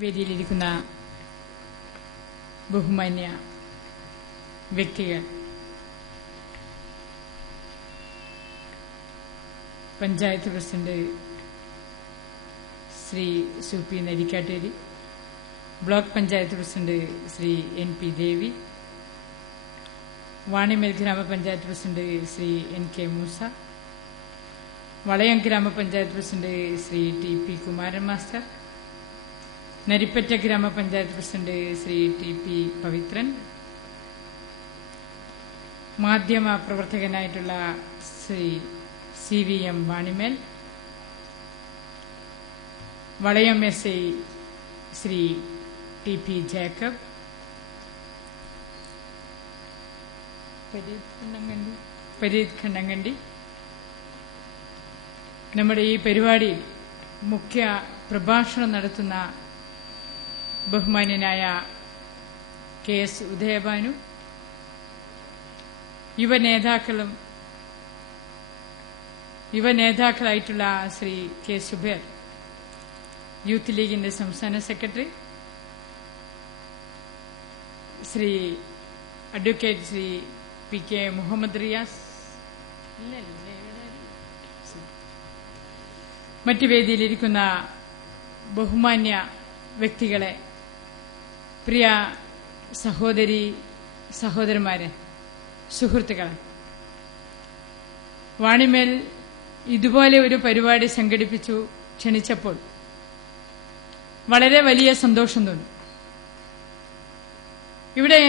വേദിയിലിരിക്കുന്ന ബഹുമാന്യ വ്യക്തികൾ, panchayat president Shri Supi Narikkatteri, block panchayat president Shri NP Devi, Vanimel gramapanchayat president Shri NK Moosa, Valayam gramapanchayat president Shri TP Kumaran master, Narippatta gramapanchayat president Shri TP Pavithran, മാധ്യമ പ്രവർത്തകനായിട്ടുള്ള Shri CVM Vanimel, Valayam SI Shri TP Jacob, Pareeth Khannankandi, നമ്മുടെ ഈ പരിപാടിയിൽ മുഖ്യ പ്രഭാഷണം നടത്തുന്ന ബഹുമാന്യനായ KS ഉദയഭാനു, യുവനേതാക്കളായിട്ടുള്ള ശ്രീ K സുബേർ, യൂത്ത് ലീഗിന്റെ സംസ്ഥാന secretary, Shri advocate Shri PK Muhammad Riyas, മറ്റു വേദിയിലിരിക്കുന്ന ബഹുമാന്യ വ്യക്തികളെ, പ്രിയ സഹോദരന്മാരെ, സുഹൃത്തുക്കളെ, വാണിമേൽ ഇതുപോലെ ഒരു പരിപാടി ക്ഷണിച്ചപ്പോൾ വളരെ വലിയ സന്തോഷം തോന്നി.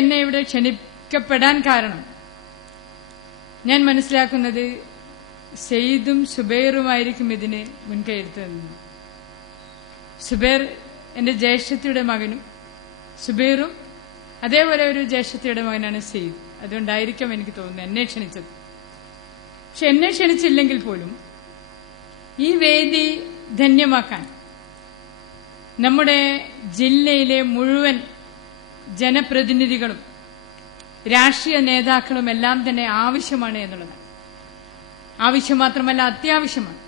എന്നെ ഇവിടെ ക്ഷണിക്കപ്പെടാൻ കാരണം ഞാൻ മനസ്സിലാക്കുന്നത് സെയ്ദും സുബൈറുമായിരിക്കും ഇതിന് മുൻകൈ എടുത്തതെന്ന്. സുബൈർ എന്റെ ജ്യേഷ്ഠത്തിയുടെ മകനും സുബൈറും അതേപോലെ ഒരു ജ്യേഷ്ഠത്തിയുടെ മകനാണ് സെയ്ദ്. അതുകൊണ്ടായിരിക്കും എനിക്ക് തോന്നുന്നത് എന്നെ ക്ഷണിച്ചത്. പക്ഷെ എന്നെ ക്ഷണിച്ചില്ലെങ്കിൽ പോലും ഈ വേദി ധന്യമാക്കാൻ നമ്മുടെ ജില്ലയിലെ മുഴുവൻ ജനപ്രതിനിധികളും രാഷ്ട്രീയ നേതാക്കളും എല്ലാം തന്നെ ആവശ്യമാണ് എന്നുള്ളതാണ്. ആവശ്യം മാത്രമല്ല, അത്യാവശ്യമാണ്.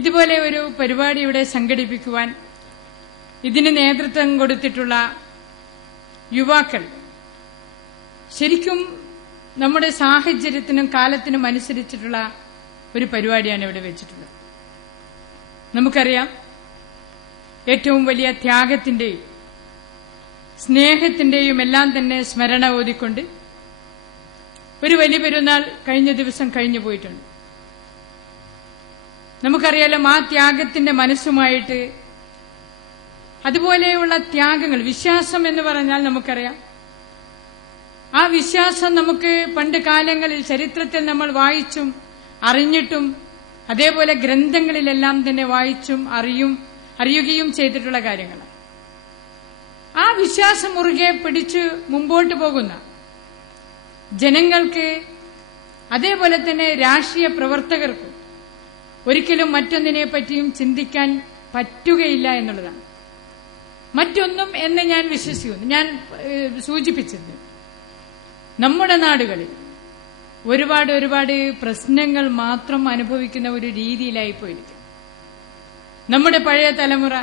ഇതുപോലെ ഒരു പരിപാടി ഇവിടെ സംഘടിപ്പിക്കുവാൻ ഇതിന് നേതൃത്വം കൊടുത്തിട്ടുള്ള യുവാക്കൾ ശരിക്കും നമ്മുടെ സാഹചര്യത്തിനും കാലത്തിനും അനുസരിച്ചിട്ടുള്ള ഒരു പരിപാടിയാണ് ഇവിടെ വെച്ചിട്ടുള്ളത്. നമുക്കറിയാം, ഏറ്റവും വലിയ ത്യാഗത്തിന്റെയും സ്നേഹത്തിന്റെയും എല്ലാം തന്നെ സ്മരണ ഓതിക്കൊണ്ട് ഒരു വലിയ പെരുന്നാൾ കഴിഞ്ഞ ദിവസം കഴിഞ്ഞു പോയിട്ടുണ്ട്. നമുക്കറിയാലോ, ആ ത്യാഗത്തിന്റെ മനസ്സുമായിട്ട് അതുപോലെയുള്ള ത്യാഗങ്ങൾ, വിശ്വാസം എന്ന് പറഞ്ഞാൽ നമുക്കറിയാം, ആ വിശ്വാസം നമുക്ക് പണ്ട് കാലങ്ങളിൽ ചരിത്രത്തിൽ നമ്മൾ വായിച്ചും അറിഞ്ഞിട്ടും അതേപോലെ ഗ്രന്ഥങ്ങളിലെല്ലാം തന്നെ വായിച്ചും അറിയുകയും ചെയ്തിട്ടുള്ള കാര്യങ്ങളാണ്. ആ വിശ്വാസം മുറുകെ പിടിച്ച് മുമ്പോട്ട് പോകുന്ന ജനങ്ങൾക്ക്, അതേപോലെ തന്നെ രാഷ്ട്രീയ പ്രവർത്തകർക്കും ഒരിക്കലും മറ്റൊന്നിനെ പറ്റിയും ചിന്തിക്കാൻ പറ്റുകയില്ല എന്നുള്ളതാണ്. മറ്റൊന്നും എന്ന് ഞാൻ വിശ്വസിക്കുന്നു. ഞാൻ സൂചിപ്പിച്ചത്, നമ്മുടെ നാടുകളിൽ ഒരുപാട് പ്രശ്നങ്ങൾ മാത്രം അനുഭവിക്കുന്ന ഒരു രീതിയിലായി പോയിരിക്കും. നമ്മുടെ പഴയ തലമുറ,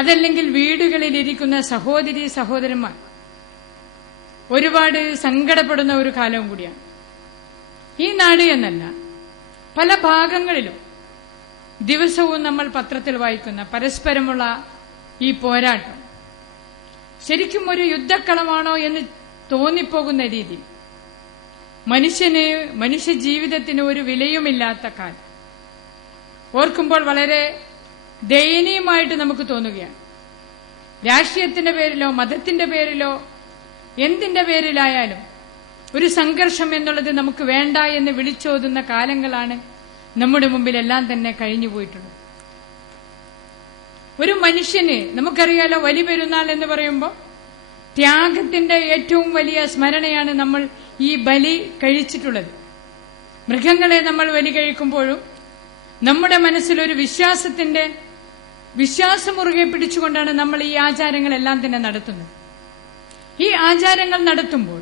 അതല്ലെങ്കിൽ വീടുകളിലിരിക്കുന്ന സഹോദരന്മാർ ഒരുപാട് സങ്കടപ്പെടുന്ന ഒരു കാലവും കൂടിയാണ്. ഈ നാട് എന്നല്ല, പല ഭാഗങ്ങളിലും ദിവസവും നമ്മൾ പത്രത്തിൽ വായിക്കുന്ന പരസ്പരമുള്ള ഈ പോരാട്ടം ശരിക്കും ഒരു യുദ്ധക്കളമാണോ എന്ന് തോന്നിപ്പോകുന്ന രീതിയിൽ മനുഷ്യ ജീവിതത്തിന് ഒരു വിലയുമില്ലാത്ത കാലം ഓർക്കുമ്പോൾ വളരെ ദയനീയമായിട്ട് നമുക്ക് തോന്നുകയാണ്. രാഷ്ട്രീയത്തിന്റെ പേരിലോ മതത്തിന്റെ പേരിലോ എന്തിന്റെ പേരിലായാലും ഒരു സംഘർഷം എന്നുള്ളത് നമുക്ക് വേണ്ട എന്ന് വിളിച്ചോതുന്ന കാലങ്ങളാണ് നമ്മുടെ മുമ്പിലെല്ലാം തന്നെ കഴിഞ്ഞുപോയിട്ടുള്ളത്. ഒരു മനുഷ്യന്, നമുക്കറിയാലോ, വലിയ പെരുന്നാൾ എന്ന് പറയുമ്പോൾ ത്യാഗത്തിന്റെ ഏറ്റവും വലിയ സ്മരണയാണ് നമ്മൾ ഈ ബലി കഴിച്ചിട്ടുള്ളത്. മൃഗങ്ങളെ നമ്മൾ ബലി കഴിക്കുമ്പോഴും നമ്മുടെ മനസ്സിലൊരു വിശ്വാസം മുറുകെ പിടിച്ചുകൊണ്ടാണ് നമ്മൾ ഈ ആചാരങ്ങളെല്ലാം തന്നെ നടത്തുന്നത്. ഈ ആചാരങ്ങൾ നടത്തുമ്പോൾ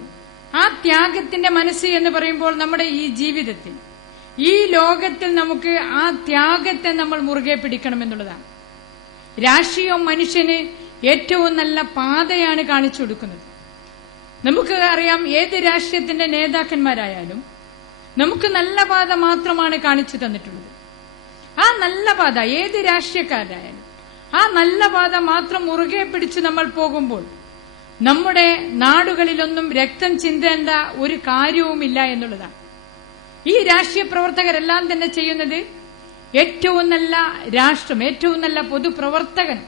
ആ ത്യാഗത്തിന്റെ മനസ്സ് എന്ന് പറയുമ്പോൾ നമ്മുടെ ഈ ജീവിതത്തിൽ, ഈ ലോകത്തിൽ നമുക്ക് ആ ത്യാഗത്തെ നമ്മൾ മുറുകെ പിടിക്കണമെന്നുള്ളതാണ്. രാഷ്ട്രീയം മനുഷ്യന് ഏറ്റവും നല്ല പാതയാണ് കാണിച്ചു കൊടുക്കുന്നത്. നമുക്ക് അറിയാം, ഏത് രാഷ്ട്രീയത്തിന്റെ നേതാക്കന്മാരായാലും നമുക്ക് നല്ല പാത മാത്രമാണ് കാണിച്ചു തന്നിട്ടുള്ളത്. ആ നല്ല പാത ഏത് രാഷ്ട്രീയക്കാരായാലും ആ നല്ല പാത മാത്രം മുറുകെ പിടിച്ച് നമ്മൾ പോകുമ്പോൾ നമ്മുടെ നാടുകളിലൊന്നും രക്തം ചിന്തേണ്ട ഒരു കാര്യവുമില്ല എന്നുള്ളതാണ്. ഈ രാഷ്ട്രീയ പ്രവർത്തകരെല്ലാം തന്നെ ചെയ്യുന്നത് ഏറ്റവും നല്ല രാഷ്ട്രം, ഏറ്റവും നല്ല പൊതുപ്രവർത്തകൻ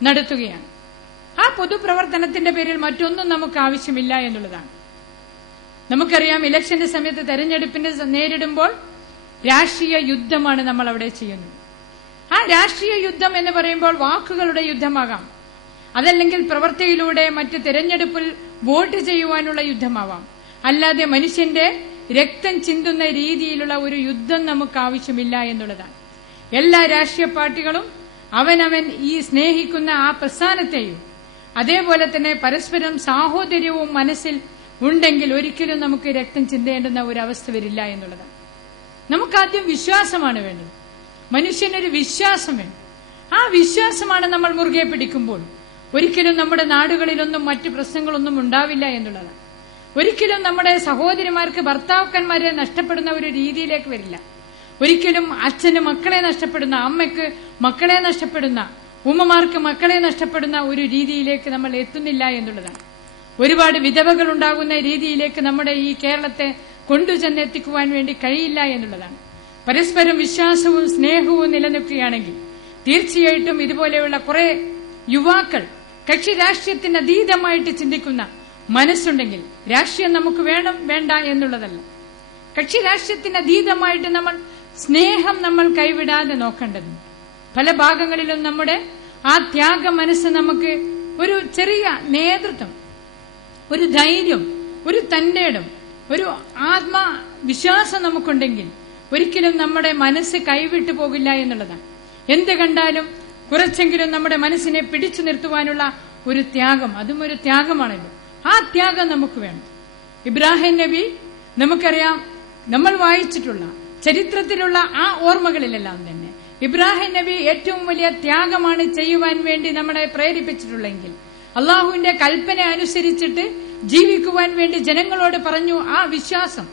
നടത്തുകയാണ്. ആ പൊതുപ്രവർത്തനത്തിന്റെ പേരിൽ മറ്റൊന്നും നമുക്ക് ആവശ്യമില്ല എന്നുള്ളതാണ്. നമുക്കറിയാം, ഇലക്ഷന്റെ സമയത്ത് തെരഞ്ഞെടുപ്പിനെ നേരിടുമ്പോൾ രാഷ്ട്രീയ യുദ്ധമാണ് നമ്മൾ അവിടെ ചെയ്യുന്നത്. ആ രാഷ്ട്രീയ യുദ്ധം എന്ന് പറയുമ്പോൾ വാക്കുകളുടെ യുദ്ധമാകാം, അതല്ലെങ്കിൽ പ്രവൃത്തിയിലൂടെ മറ്റ് തെരഞ്ഞെടുപ്പിൽ വോട്ട് ചെയ്യുവാനുള്ള യുദ്ധമാവാം. അല്ലാതെ മനുഷ്യന്റെ രക്തം ചിന്തുന്ന രീതിയിലുള്ള ഒരു യുദ്ധം നമുക്ക് ആവശ്യമില്ല എന്നുള്ളതാണ്. എല്ലാ രാഷ്ട്രീയ പാർട്ടികളും അവനവൻ ഈ സ്നേഹിക്കുന്ന ആ പ്രസ്ഥാനത്തെയും അതേപോലെ തന്നെ പരസ്പരം സാഹോദര്യവും മനസ്സിൽ ഉണ്ടെങ്കിൽ ഒരിക്കലും നമുക്ക് രക്തം ചിന്തേണ്ടുന്ന ഒരു അവസ്ഥ വരില്ല എന്നുള്ളതാണ്. നമുക്കാദ്യം വിശ്വാസമാണ് വേണ്ടത്. മനുഷ്യനൊരു വിശ്വാസം വേണം. ആ വിശ്വാസമാണ് നമ്മൾ മുറുകെ പിടിക്കുമ്പോൾ ഒരിക്കലും നമ്മുടെ നാടുകളിലൊന്നും മറ്റു പ്രശ്നങ്ങളൊന്നും ഉണ്ടാവില്ല എന്നുള്ളതാണ്. ഒരിക്കലും നമ്മുടെ സഹോദരിമാർക്ക് ഭർത്താക്കന്മാരെ നഷ്ടപ്പെടുന്ന ഒരു രീതിയിലേക്ക് വരില്ല. ഒരിക്കലും അച്ഛന് മക്കളെ നഷ്ടപ്പെടുന്ന, അമ്മയ്ക്ക് മക്കളെ നഷ്ടപ്പെടുന്ന, ഉമ്മമാർക്ക് മക്കളെ നഷ്ടപ്പെടുന്ന ഒരു രീതിയിലേക്ക് നമ്മൾ എത്തുന്നില്ല എന്നുള്ളതാണ്. ഒരുപാട് വിധവകൾ ഉണ്ടാകുന്ന രീതിയിലേക്ക് നമ്മുടെ ഈ കേരളത്തെ കൊണ്ടുചെന്നെത്തിക്കുവാൻ വേണ്ടി കഴിയില്ല എന്നുള്ളതാണ്. പരസ്പരം വിശ്വാസവും സ്നേഹവും നിലനിൽക്കുകയാണെങ്കിൽ തീർച്ചയായിട്ടും ഇതുപോലെയുള്ള കുറെ യുവാക്കൾ കക്ഷി രാഷ്ട്രീയത്തിന് അതീതമായിട്ട് ചിന്തിക്കുന്ന മനസ്സുണ്ടെങ്കിൽ, രാഷ്ട്രീയം നമുക്ക് വേണം വേണ്ട എന്നുള്ളതല്ല, കക്ഷി രാഷ്ട്രീയത്തിന് അതീതമായിട്ട് നമ്മൾ സ്നേഹം നമ്മൾ കൈവിടാതെ നോക്കേണ്ടതുണ്ട്. പല ഭാഗങ്ങളിലും നമ്മുടെ ആ ത്യാഗ മനസ്സ് നമുക്ക് ഒരു ചെറിയ നേതൃത്വം, ഒരു ധൈര്യം, ഒരു തന്റേടം, ഒരു ആത്മവിശ്വാസം നമുക്കുണ്ടെങ്കിൽ ഒരിക്കലും നമ്മുടെ മനസ്സ് കൈവിട്ടു പോകില്ല എന്നുള്ളതാണ്. എന്ത് കണ്ടാലും കുറച്ചെങ്കിലും നമ്മുടെ മനസ്സിനെ പിടിച്ചു നിർത്തുവാനുള്ള ഒരു ത്യാഗം, അതും ഒരു ത്യാഗമാണല്ലോ. ആ ത്യാഗം നമുക്ക് വേണം. ഇബ്രാഹിം നബി, നമുക്കറിയാം, നമ്മൾ വായിച്ചിട്ടുള്ള ചരിത്രത്തിലുള്ള ആ ഓർമ്മകളിലെല്ലാം തന്നെ ഇബ്രാഹിം നബി ഏറ്റവും വലിയ ത്യാഗമാണ് ചെയ്യുവാൻ വേണ്ടി നമ്മളെ പ്രേരിപ്പിച്ചിട്ടുള്ളെങ്കിൽ അള്ളാഹുവിന്റെ കൽപ്പന അനുസരിച്ചിട്ട് ജീവിക്കുവാൻ വേണ്ടി ജനങ്ങളോട് പറഞ്ഞു. ആ വിശ്വാസം,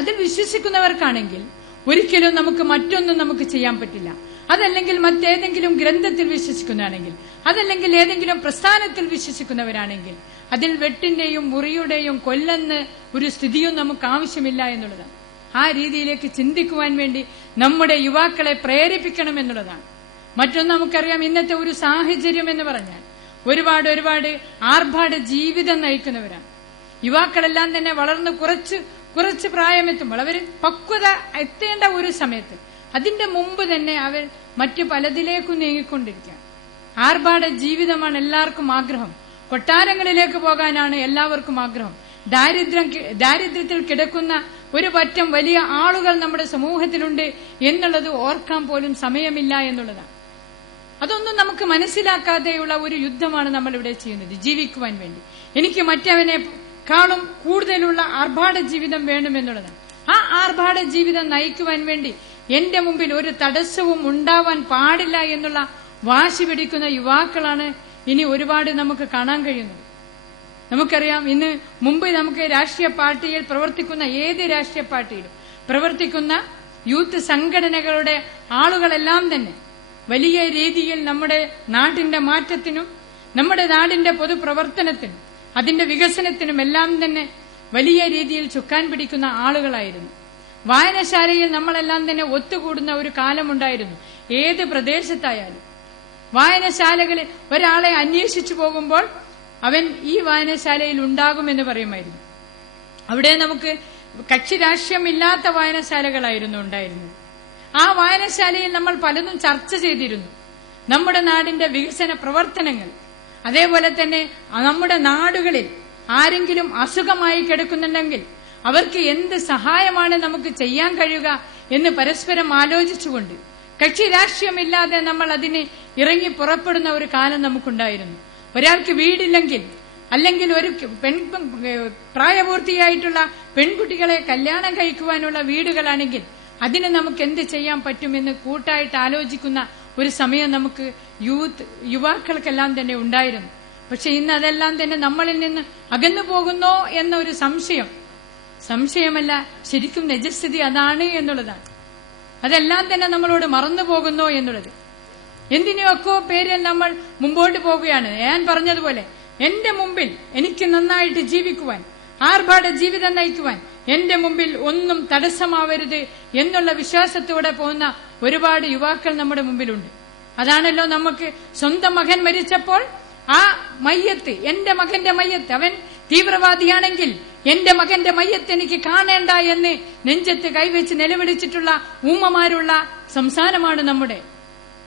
അതിൽ വിശ്വസിക്കുന്നവർക്കാണെങ്കിൽ ഒരിക്കലും നമുക്ക് മറ്റൊന്നും നമുക്ക് ചെയ്യാൻ പറ്റില്ല. അതല്ലെങ്കിൽ മറ്റേതെങ്കിലും ഗ്രന്ഥത്തിൽ വിശ്വസിക്കുന്നതാണെങ്കിൽ, അതല്ലെങ്കിൽ ഏതെങ്കിലും പ്രസ്ഥാനത്തിൽ വിശ്വസിക്കുന്നവരാണെങ്കിൽ അതിൽ വെട്ടിന്റെയും മുറിയുടെയും കൊല്ലുന്ന ഒരു സ്ഥിതിയും നമുക്ക് ആവശ്യമില്ല എന്നുള്ളതാണ്. ആ രീതിയിലേക്ക് ചിന്തിക്കുവാൻ വേണ്ടി നമ്മുടെ യുവാക്കളെ പ്രേരിപ്പിക്കണം എന്നുള്ളതാണ്. മറ്റൊന്ന് നമുക്കറിയാം, ഇന്നത്തെ ഒരു സാഹചര്യം എന്ന് പറഞ്ഞാൽ ഒരുപാട് ആർഭാട ജീവിതം നയിക്കുന്നവരാണ്. യുവാക്കളെല്ലാം തന്നെ വളർന്ന് കുറച്ച് പ്രായമെത്തുമ്പോൾ അവർ പക്വത എത്തേണ്ട ഒരു സമയത്ത് അതിന്റെ മുമ്പ് തന്നെ അവർ മറ്റു പലതിലേക്കും നീങ്ങിക്കൊണ്ടിരിക്കുക. ആർഭാട ജീവിതമാണ് എല്ലാവർക്കും ആഗ്രഹം. കൊട്ടാരങ്ങളിലേക്ക് പോകാനാണ് എല്ലാവർക്കും ആഗ്രഹം. ദാരിദ്ര്യത്തിൽ കിടക്കുന്ന ഒരു പറ്റം വലിയ ആളുകൾ നമ്മുടെ സമൂഹത്തിലുണ്ട് എന്നുള്ളത് ഓർക്കാൻ പോലും സമയമില്ല എന്നുള്ളതാണ്. അതൊന്നും നമുക്ക് മനസ്സിലാക്കാതെയുള്ള ഒരു യുദ്ധമാണ് നമ്മൾ ഇവിടെ ചെയ്യുന്നത്. ജീവിക്കുവാൻ വേണ്ടി എനിക്ക് മറ്റവനെക്കാളും കൂടുതലുള്ള ആർഭാട ജീവിതം വേണമെന്നുള്ളതാണ്. ആ ആർഭാട ജീവിതം നയിക്കുവാൻ വേണ്ടി എന്റെ മുമ്പിൽ ഒരു തടസ്സവും ഉണ്ടാവാൻ പാടില്ല എന്നുള്ള വാശി പിടിക്കുന്ന യുവാക്കളാണ് ഇനി ഒരുപാട് നമുക്ക് കാണാൻ കഴിയുന്നത്. നമുക്കറിയാം, ഇന്ന് മുമ്പ് നമുക്ക് രാഷ്ട്രീയ പാർട്ടിയിൽ പ്രവർത്തിക്കുന്ന, ഏത് രാഷ്ട്രീയ പാർട്ടിയിലും പ്രവർത്തിക്കുന്ന യൂത്ത് സംഘടനകളുടെ ആളുകളെല്ലാം തന്നെ വലിയ രീതിയിൽ നമ്മുടെ നാടിന്റെ മാറ്റത്തിനും നമ്മുടെ നാടിന്റെ പൊതുപ്രവർത്തനത്തിനും അതിന്റെ വികസനത്തിനും എല്ലാം തന്നെ വലിയ രീതിയിൽ ചുക്കാൻ പിടിക്കുന്ന ആളുകളായിരുന്നു. വായനശാലയിൽ നമ്മളെല്ലാം തന്നെ ഒത്തുകൂടുന്ന ഒരു കാലമുണ്ടായിരുന്നു. ഏത് പ്രദേശത്തായാലും വായനശാലകളിൽ ഒരാളെ അന്വേഷിച്ചു പോകുമ്പോൾ അവൻ ഈ വായനശാലയിൽ ഉണ്ടാകുമെന്ന് പറയുമായിരുന്നു. അവിടെ നമുക്ക് കക്ഷി രാഷ്ട്രീയമില്ലാത്ത വായനശാലകളായിരുന്നു ഉണ്ടായിരുന്നത്. ആ വായനശാലയിൽ നമ്മൾ പലതും ചർച്ച ചെയ്തിരുന്നു. നമ്മുടെ നാടിന്റെ വികസന പ്രവർത്തനങ്ങൾ, അതേപോലെ തന്നെ നമ്മുടെ നാടുകളിൽ ആരെങ്കിലും അസുഖമായി കിടക്കുന്നുണ്ടെങ്കിൽ അവർക്ക് എന്ത് സഹായമാണ് നമുക്ക് ചെയ്യാൻ കഴിയുക എന്ന് പരസ്പരം ആലോചിച്ചുകൊണ്ട് കക്ഷി രാഷ്ട്രീയമില്ലാതെ നമ്മൾ അതിന് ഇറങ്ങി പുറപ്പെടുന്ന ഒരു കാലം നമുക്കുണ്ടായിരുന്നു. ഒരാൾക്ക് വീടില്ലെങ്കിൽ, അല്ലെങ്കിൽ ഒരു പ്രായപൂർത്തിയായിട്ടുള്ള പെൺകുട്ടികളെ കല്യാണം കഴിക്കുവാനുള്ള വീടുകളാണെങ്കിൽ അതിന് നമുക്ക് എന്ത് ചെയ്യാൻ പറ്റുമെന്ന് കൂട്ടായിട്ട് ആലോചിക്കുന്ന ഒരു സമയം നമുക്ക് യുവാക്കൾക്കെല്ലാം തന്നെ ഉണ്ടായിരുന്നു. പക്ഷെ ഇന്ന് അതെല്ലാം തന്നെ നമ്മളിൽ നിന്ന് അകന്നു പോകുന്നോ എന്നൊരു സംശയമല്ല, ശരിക്കും നിജസ്ഥിതി അതാണ് എന്നുള്ളതാണ്. അതെല്ലാം തന്നെ നമ്മളോട് മറന്നു പോകുന്നോ എന്നുള്ളത്. എന്തിനെയൊക്കെ പേരിൽ നമ്മൾ മുമ്പോട്ട് പോകുകയാണ്. ഞാൻ പറഞ്ഞതുപോലെ എന്റെ മുമ്പിൽ എനിക്ക് നന്നായിട്ട് ജീവിക്കുവാൻ, ആർഭാട ജീവിതം നയിക്കുവാൻ എന്റെ മുമ്പിൽ ഒന്നും തടസ്സമാവരുത് എന്നുള്ള വിശ്വാസത്തോടെ പോകുന്ന ഒരുപാട് യുവാക്കൾ നമ്മുടെ മുമ്പിലുണ്ട്. അതാണല്ലോ നമുക്ക് സ്വന്തം മകൻ മരിച്ചപ്പോൾ ആ മയ്യത്ത്, എന്റെ മകന്റെ മയ്യത്ത്, അവൻ തീവ്രവാദിയാണെങ്കിൽ എന്റെ മകന്റെ മയ്യത്ത് എനിക്ക് കാണേണ്ട എന്ന് നെഞ്ചത്ത് കൈവച്ച് നിലവിളിച്ചിട്ടുള്ള ഉമ്മമാരുള്ള സംസാരമാണ് നമ്മുടെ.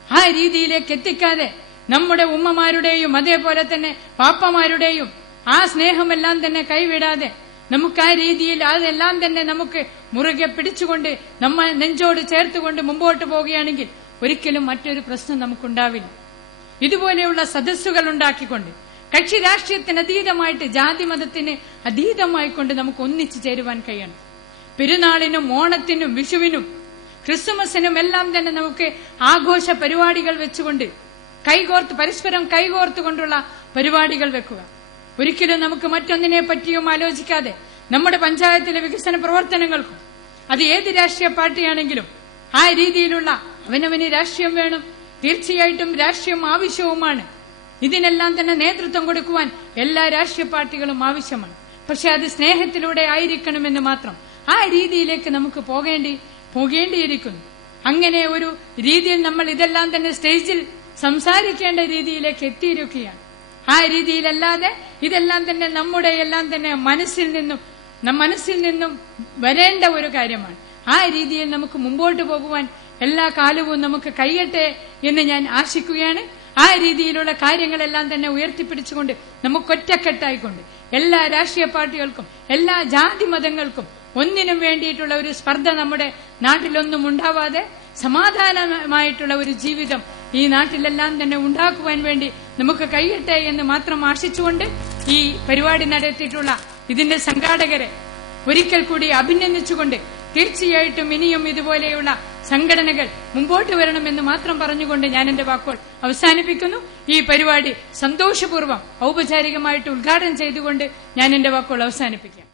ആ രീതിയിലേക്ക് എത്തിക്കാതെ നമ്മുടെ ഉമ്മമാരുടെയും അതേപോലെ തന്നെ പാപ്പമാരുടെയും ആ സ്നേഹമെല്ലാം തന്നെ കൈവിടാതെ നമുക്ക് ആ രീതിയിൽ അതെല്ലാം തന്നെ നമുക്ക് മുറുകെ പിടിച്ചുകൊണ്ട് നമ്മൾ നെഞ്ചോട് ചേർത്തുകൊണ്ട് മുമ്പോട്ട് പോവുകയാണെങ്കിൽ ഒരിക്കലും മറ്റൊരു പ്രശ്നം നമുക്കുണ്ടാവില്ല. ഇതുപോലെയുള്ള സദസ്സുകൾ ഉണ്ടാക്കിക്കൊണ്ട് കക്ഷി രാഷ്ട്രീയത്തിന് അതീതമായിട്ട്, ജാതി മതത്തിന് അതീതമായിക്കൊണ്ട് നമുക്ക് ഒന്നിച്ചു ചേരുവാൻ കഴിയണം. പെരുന്നാളിനും ഓണത്തിനും വിഷുവിനും ക്രിസ്തുമസിനും എല്ലാം തന്നെ നമുക്ക് ആഘോഷ പരിപാടികൾ വെച്ചുകൊണ്ട് പരസ്പരം കൈകോർത്തുകൊണ്ടുള്ള പരിപാടികൾ വെക്കുക. ഒരിക്കലും നമുക്ക് മറ്റൊന്നിനെ പറ്റിയും ആലോചിക്കാതെ നമ്മുടെ പഞ്ചായത്തിലെ വികസന പ്രവർത്തനങ്ങൾക്കും, അത് ഏത് രാഷ്ട്രീയ പാർട്ടിയാണെങ്കിലും ആ രീതിയിലുള്ള അവനവന് രാഷ്ട്രീയം വേണം. തീർച്ചയായിട്ടും രാഷ്ട്രീയം ആവശ്യവുമാണ്. ഇതിനെല്ലാം തന്നെ നേതൃത്വം കൊടുക്കുവാൻ എല്ലാ രാഷ്ട്രീയ പാർട്ടികളും ആവശ്യമാണ്. പക്ഷെ അത് സ്നേഹത്തിലൂടെ ആയിരിക്കണമെന്ന് മാത്രം. ആ രീതിയിലേക്ക് നമുക്ക് പോകേണ്ടിയിരിക്കുന്നു. അങ്ങനെ ഒരു രീതിയിൽ നമ്മൾ ഇതെല്ലാം തന്നെ സ്റ്റേജിൽ സംസാരിക്കേണ്ട രീതിയിലേക്ക് എത്തിയിരിക്കുകയാണ്. ആ രീതിയിലല്ലാതെ ഇതെല്ലാം തന്നെ നമ്മുടെ എല്ലാം തന്നെ മനസ്സിൽ നിന്നും വരേണ്ട ഒരു കാര്യമാണ്. ആ രീതിയിൽ നമുക്ക് മുമ്പോട്ട് പോകുവാൻ എല്ലാ കാലവും നമുക്ക് കഴിയട്ടെ എന്ന് ഞാൻ ആശിക്കുകയാണ്. ആ രീതിയിലുള്ള കാര്യങ്ങളെല്ലാം തന്നെ ഉയർത്തിപ്പിടിച്ചുകൊണ്ട് നമുക്കൊറ്റക്കെട്ടായിക്കൊണ്ട് എല്ലാ രാഷ്ട്രീയ പാർട്ടികൾക്കും എല്ലാ ജാതി മതങ്ങൾക്കും ഒന്നിനും വേണ്ടിയിട്ടുള്ള ഒരു സ്പർദ്ധ നമ്മുടെ നാട്ടിലൊന്നും ഉണ്ടാവാതെ സമാധാനമായിട്ടുള്ള ഒരു ജീവിതം ഈ നാട്ടിലെല്ലാം തന്നെ ഉണ്ടാക്കുവാൻ വേണ്ടി നമുക്ക് കഴിയട്ടെ എന്ന് മാത്രം ആശിച്ചുകൊണ്ട് ഈ പരിപാടി നടത്തിയിട്ടുള്ള ഇതിന്റെ സംഘാടകരെ ഒരിക്കൽ കൂടി അഭിനന്ദിച്ചുകൊണ്ട് തീർച്ചയായിട്ടും ഇനിയും ഇതുപോലെയുള്ള സംഘടനകൾ മുമ്പോട്ട് വരണമെന്ന് മാത്രം പറഞ്ഞുകൊണ്ട് ഞാൻ എന്റെ വാക്കുകൾ അവസാനിപ്പിക്കുന്നു. ഈ പരിപാടി സന്തോഷപൂർവ്വം ഔപചാരികമായിട്ട് ഉദ്ഘാടനം ചെയ്തുകൊണ്ട് ഞാൻ എന്റെ വാക്കുകൾ അവസാനിപ്പിക്കാം.